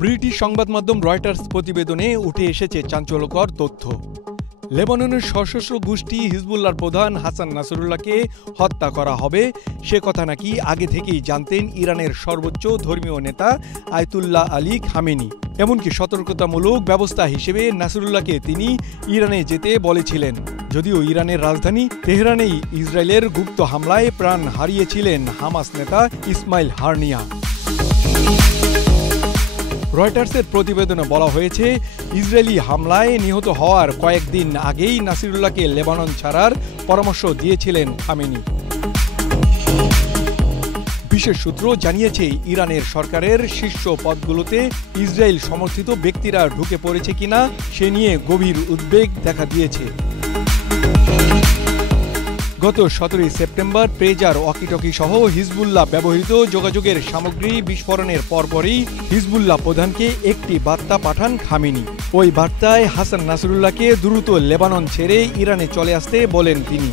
British সংবাদ মাধ্যম Reuters প্রতিবেদনে উঠে এসেছে চাঞ্চল্যকর তথ্য। লেবাননের সশস্ত্র গোষ্ঠী হিজবুল্লাহর প্রধান হাসান নাসরুল্লাহকে হত্যা করা হবে সে কথা নাকি আগে থেকেই জানতেন ইরানের সর্বোচ্চ ধর্মীয় নেতা আয়াতুল্লাহ আলী খামেনি। এমনকি সতর্কতামূলক ব্যবস্থা হিসেবে নাসরুল্লাহকে তিনি ইরানে যেতে বলেছিলেন। যদিও ইরানের রাজধানী তেহরানেই ইসরায়েলের গুপ্ত হামলায় প্রাণ হারিয়েছিলেন হামাস নেতা ইসমাইল হানিয়া। রয়টার্সের প্রতিবেদনে বলা হয়েছে, ইসরায়েলি হামলায় নিহত হওয়ার কয়েকদিন আগেই নাসরুল্লাহকে লেবানন ছাড়ার পরামর্শ দিয়েছিলেন খামেনি। বিশেষ সূত্র জানিয়েছে, ইরানের সরকারের শীর্ষ পদগুলোতে ইসরায়েল সমর্থিত ব্যক্তিরা ঢুকে পড়েছে কিনা সে নিয়ে গভীর উদ্বেগ দেখা দিয়েছে। গত 17 সেপ্টেম্বর পেজার ওয়াকিটকি সহ হিজবুল্লাহ ব্যবহৃত যোগাযোগের সামগ্রী বিস্ফোরণের পরপরই হিজবুল্লাহ প্রধানকে একটি বার্তা পাঠান খামেনি। ওই বার্তায় হাসান নাসরুল্লাহকে দ্রুত লেবানন ছেড়ে ইরানে চলে আসতে বলেন তিনি।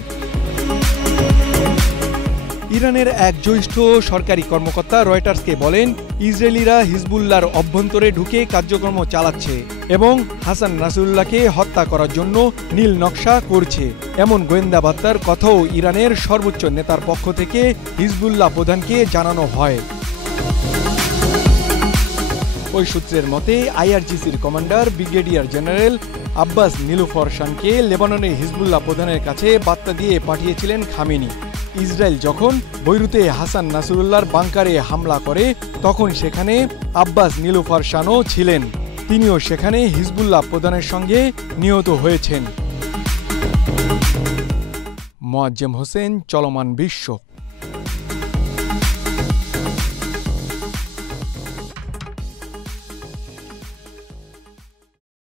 ইরানের এক জ্যেষ্ঠ সরকারি কর্মকর্তা রয়টার্সকে বলেন, ইসরায়েলিরা হিজবুল্লাহর অভ্যন্তরে ঢুকে কার্যক্রম চালাচ্ছে এবং হাসান নাসরুল্লাহকে হত্যা করার জন্য নীল নকশা করছে। এমন গোয়েন্দা বার্তার কথাও ইরানের সর্বোচ্চ নেতার পক্ষ থেকে হিজবুল্লাহ প্রধানকে জানানো হয়। ওই সূত্রের মতে আইআরজিসির কমান্ডার ব্রিগেডিয়ার জেনারেল আব্বাস নীলুফর শানকে লেবাননের হিজবুল্লাহ প্রধানের কাছে বার্তা দিয়ে পাঠিয়েছিলেন খামেনি। ইসরায়েল যখন বৈরুতে হাসান নাসরুল্লাহর বাংকারে হামলা করে তখন সেখানে আব্বাস নীলুফর শানও ছিলেন। তিনিও সেখানে হিজবুল্লাহ প্রধানের সঙ্গে নিহত হয়েছেন। মোয়াজ্জেম হোসেন, চলমান বিশ্ব।